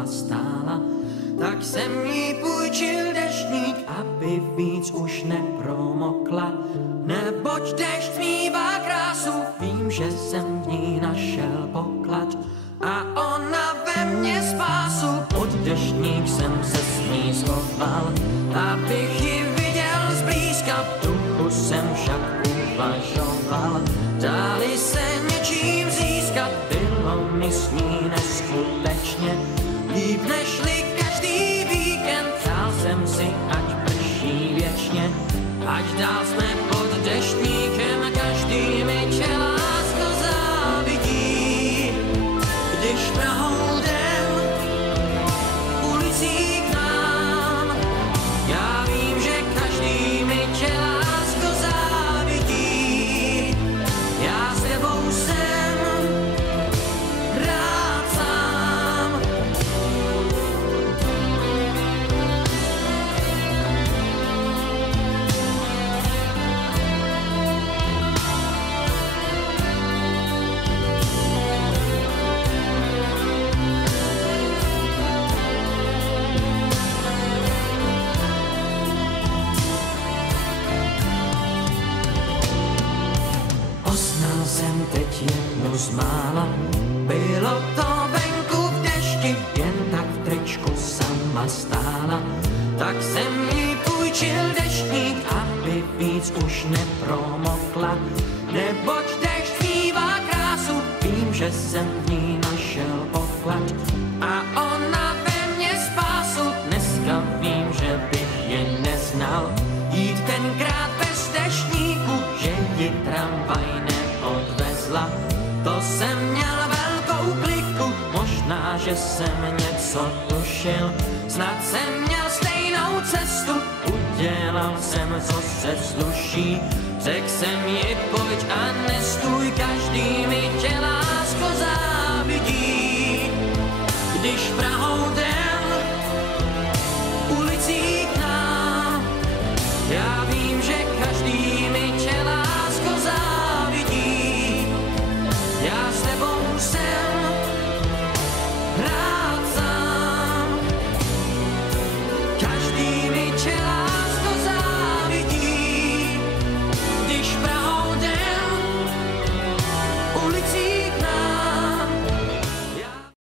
sama stála, tak jsem jí půjčil deštník, aby víc už nepromokla. Neboť déšť smívá krásu, vím, že jsem v ní našel poklad. A ona ve mně spásu, pod deštník jsem se s ní schoval, abych ji viděl zblízka, v duchu jsem však uvažoval. Dali se něčím získat, bylo mi s ní neskutečně líp nežli každý víkend. Přál jsem si, ať prší věčně, ať dál jsme pod deštníkem, každý mi tě lásko závidí. Když prohoudem ulicí k nám, já vím, že každý mi tě lásko závidí. Já s tebou jsem rád sám. Poznal jsem teď jednu z mála, bylo to venku v dešti, jen tak v tričku sama stála. Tak jsem jí půjčil deštník, aby víc už nepromokla. Neboť déšť zpívá krásu, vím, že jsem v ní našel poklad. A ona ve mně spásu, dneska vím, že bych je neznal. Jít tenkrát bez deštníku, že ji tramvaj neodvezla. To jsem měl velkou kliku, možná, že jsem něco tušil. Snad jsem měl stejnou cestu, udělal jsem, co se sluší. Řekl jsem ji, pojď a nestůj, každý mi tě lásko závidí. Když